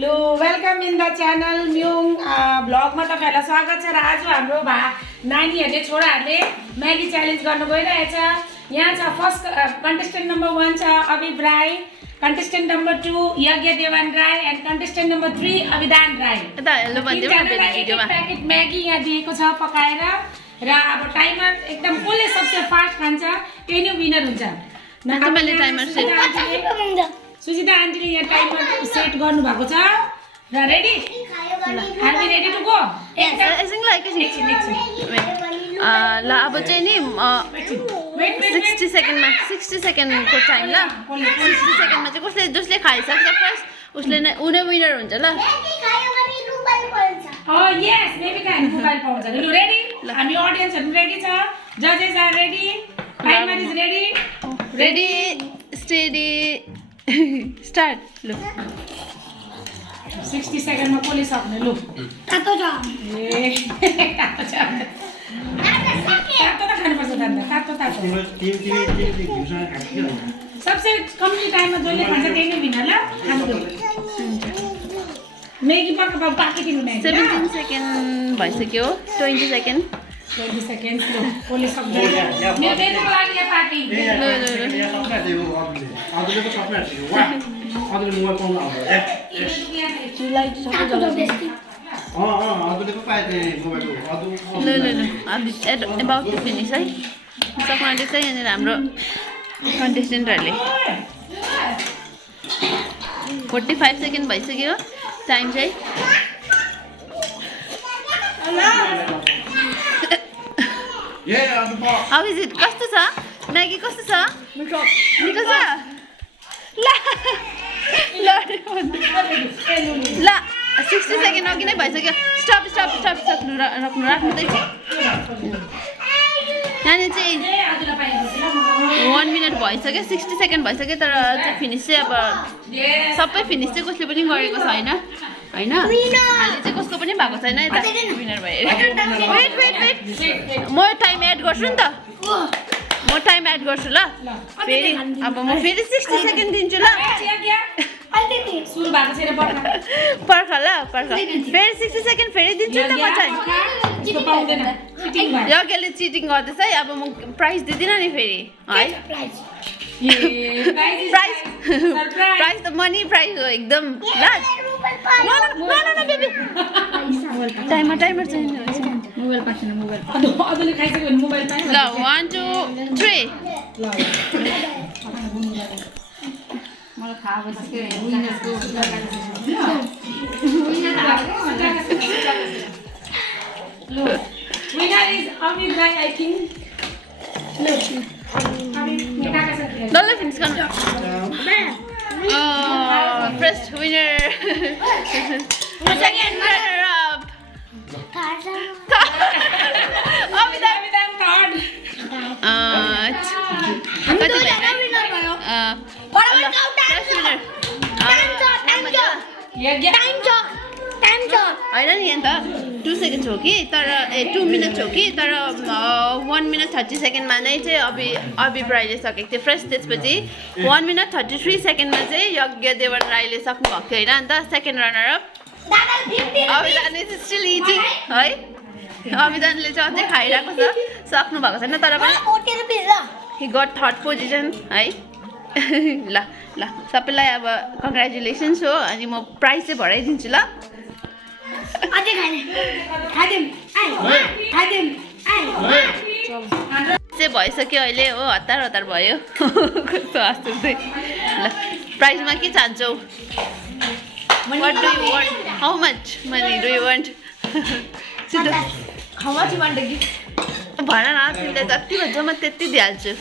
Low welcome in the channel म्युङ ब्लगमा तपाईहरुलाई स्वागत छ र आज हाम्रो नानीहरुले छोराहरुले म्यागी च्यालेन्ज गर्न गइरहेछ। यहाँ छ फर्स्ट कन्टेस्टेन्ट नम्बर 1 छ अबिब Rai, contestant number 2 Yagya Dewan Rai and contestant number 3 Abidan Rai. यता हेलो भन्दियो न भिडियोमा प्याकेट म्यागी यहाँ दिएको छ पकाएर र अब टाइमर एकदम कसले सबसे फास्ट खान्छ त्यही नै विनर हुन्छ। मैले टाइमर सेट सुजिता आन्टीले यहाँ टाइमर सेट गर्नु भएको छ र ready are we ready to go एकछिन ल अब चाहिँ नि 60 सेकेन्डको टाइम ल 60 सेकेन्डमा चाहिँ जसले खाइसक्छ फर्स्ट उसले नै उनी विनर हुन्छ ल। यस मेबी खायो भने मोबाइल पाउँछ। लु रेडी हामी ऑडियन्सहरु रेडी छ, जजेस are ready, timer is ready, ready steady start. लु 60 सेकेन्डमा कसले सक्ने लु तातो छ ए तातो छ तातो त खानुपर्छ तातो तातो सबसे कम्ती टाइममा जसले खान्छ त्यही नै विनर ल। खानु मेगी पाके दिनु नै 17 सेकेन्ड भइसक्यो 20 सेकेन्ड 20 सेकेन्ड लु कसले सक्छ मेरो देनुको लागि यहाँ पार्टी about to finish है सक्नाले चाहिँ यहाँनिर हाम्रो कन्टेस्टेन्टहरूले 45 सेकेन्ड भइसक्यो टाइम चाहिँ। How is it? कस्तो छ म्यागी कस्तो छ? मिठो छ ल 60 सेकेन्ड अघि नै भइसक्यो। स्टप राख्नुदैछ यहाँनिर चाहिँ 1 मिनट भइसक्यो 60 सेकेन्ड भइसक्यो तर चाहिँ फिनिस चाहिँ अब सबै फिनिस चाहिँ कसले पनि गरेको छैन हैन अहिले चाहिँ कसको पनि भएको छैन यता विनर भयो। वेट म टाइम एड गर्छु नि त म टाइम एड गर्छु ल फेरि अब म फेरि 60 सेकेन्ड दिन्छु ल सुरु भएको छैन पर्ख ल फेरि 60 सेकेन्ड फेरि दिन्छु नि त म चाहिँ। यज्ञले चिटिङ गर्दैछ है अब म प्राइज दिदिन नि फेरि है प्राइज त मनी प्राइज हो एकदम ल बेबी टाइमर चाहिँ मोबाइल पाछिन मोबाइल अदले खाइसक्यो भने मोबाइल पाएन ल 1 2 3 मलाई थाहा भइसक्यो विनरको लो winner is Amit Rai I think. लो ल फिनिस गर्नु first winner second runner up Abidan third होइन नि यहाँ त 2 सेकेन्ड हो कि तर 2 मिनट हो कि तर 1 मिनट 30 सेकेन्डमा नै चाहिँ अबिब राईले सकेको थियो फर्स्ट। त्यसपछि 1 मिनट 33 सेकेन्डमा चाहिँ यज्ञ देवन राईले सक्नुभएको थियो होइन। अन्त second runner up Abidan is still eating है अबिदानले चाहिँ अझै खाइरहेको छ सक्नु भएको छैन तर पनि हि गट थर्ड पोजिसन है। ल सबैलाई अब कङ्ग्रेचुलेसन्स हो अनि म प्राइज चाहिँ भराइदिन्छु ल। चाहिँ भइसक्यो अहिले हो हतार भयो कस्तो हाँस्दै ल प्राइजमा के चाहन्छौ? What do you want? How much money do you want? How much you want to give? भन न तिमीले जति भन्छ म त्यति दिइहाल्छु।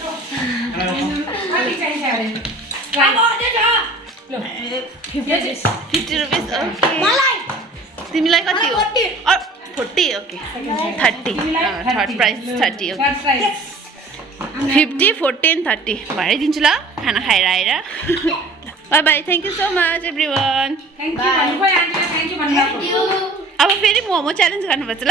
50 रुपिस ओके तिमीलाई कति हो? 40 ओके 30 थर्ड प्राइस 30 ओके 50 14 30 भराइदिन्छु ल खाना खाएर आएर। By by thank you so much everyone. Thank you भन्नु भयो आन्टीलाई थ्याङ्क यू भन्नु। अब फेरि मोमो च्यालेन्ज गर्नुपर्छ ल।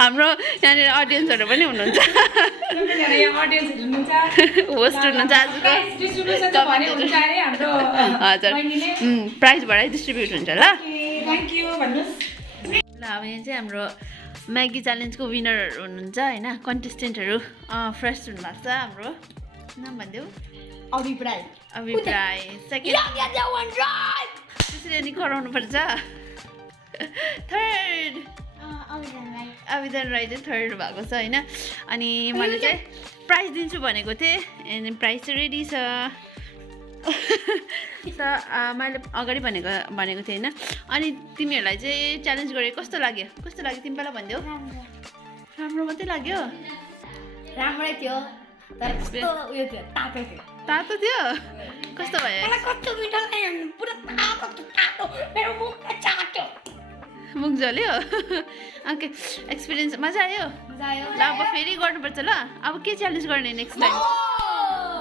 हाम्रो यहाँनिर अडियन्सहरू पनि हुनुहुन्छ होस्ट हुनुहुन्छ आजको हजुर प्राइज भएर डिस्ट्रिब्युट हुन्छ ल ल अब यहाँ चाहिँ हाम्रो म्यागी च्यालेन्जको विनरहरू हुनुहुन्छ होइन कन्टेस्टेन्टहरू फर्स्ट हुनुभएको छ हाम्रो नाम भनिदेऊ अभिप राई सेकेन्ड त्यसरी अनि कराउनु पर्छ थर्ड अबिदान राई चाहिँ थर्ड भएको छ होइन अनि मैले चाहिँ प्राइज दिन्छु भनेको थिएँ अनि प्राइज चाहिँ रेडी छ मैले अगाडि भनेको थिएँ होइन अनि तिमीहरूलाई चाहिँ च्यालेन्ज गरेँ कस्तो लाग्यो तिमीलाई भनिदेऊ राम्रो मात्रै लाग्यो राम्रै थियो तर कस्तो उयो थियो तातो थियो कस्तो भयो कस्तो मिठो लाग्यो पुरा तातो मेरो मुख चाट्यो मुख जल्यो ओके एक्सपिरियन्स मजा आयो ल अब फेरि गर्नुपर्छ ल अब के च्यालेन्ज गर्ने नेक्स्ट टाइम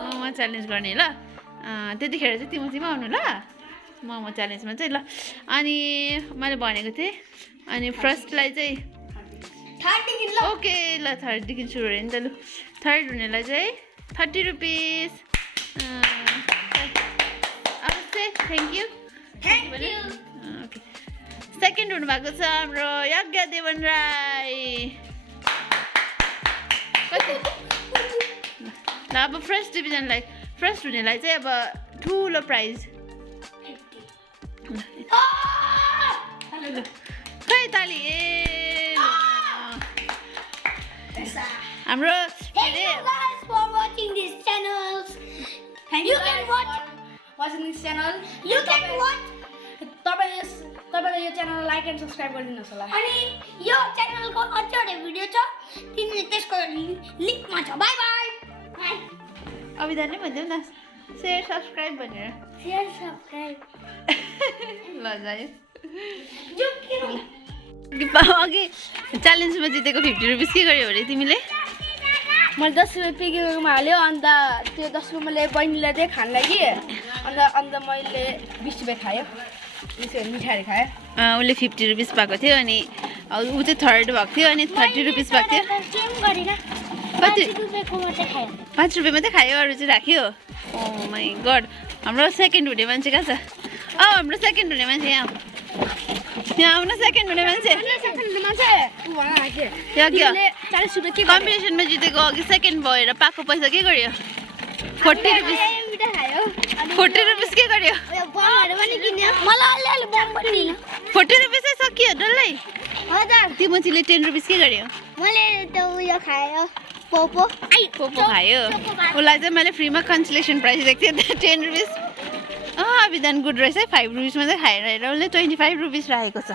मोमो च्यालेन्ज गर्ने ल त्यतिखेर चाहिँ तिमी आउनु ल मोमो च्यालेन्जमा चाहिँ ल अनि मैले भनेको थिएँ अनि फर्स्टलाई चाहिँ ओके ल थर्डदेखि सुरु अरे नि त लु थर्ड हुनेलाई चाहिँ 30 rupees thank you okay second हुनुभएको छ हाम्रो यज्ञ देवन राई ल अब फर्स्ट हुनेलाई चाहिँ अब ठुलो प्राइज खै ताली ए हाम्रो for watching this channel. You can watch watching this channel. You can watch. तपाईले यो च्यानल लाइक एन्ड सब्स्क्राइब गरिदिनुहोस् होला अनि यो च्यानलको अझै भिडियो छ तिमीले त्यसको लिंकमा छ बाइ बाइ अबिदानले भन्देऊ न शेयर सब्स्क्राइब भनेर शेयर सब्स्क्राइब ल जायो जो के अघि च्यालेन्जमा जितेको 50 रुपिस के गर्यो अरे तिमीले मैले 10 रुपियाँ पिकेकोमा हाल्यो अन्त त्यो 10 रुपियाँ मैले बहिनीलाई चाहिँ खान लागि अन्त मैले 20 रुपियाँ खायो मिठाईहरू खायो उसले 50 रुपिस पाएको थियो अनि ऊ चाहिँ थर्ड भएको थियो अनि 30 रुपिस पाएको थियो कति 5 रुपियाँ मात्रै खायो अरू चाहिँ राख्यो ओ माई गड हाम्रो सेकेन्ड हुने मान्छे कहाँ छ हाम्रो सेकेन्ड हुने मान्छे यहाँ आउन सेकेन्ड हुने मान्छे कम्पिटिसनमा जितेको अघि सेकेन्ड भएर पाएको पैसा के गर्यो 40 रुपिस 40 रुपिस के गर्यो 40 रुपिसै सकियो डल्लै त्यो मान्छेले 10 रुपिस के गर्यो पोपो खायो उसलाई चाहिँ मैले फ्रीमा कन्सलेसन प्राइज दिएको थिएँ 10 रुपिस अबिदान गुड रहेछ है 5 रुपिस मात्रै खाएर उसले 25 रुपिस राखेको छ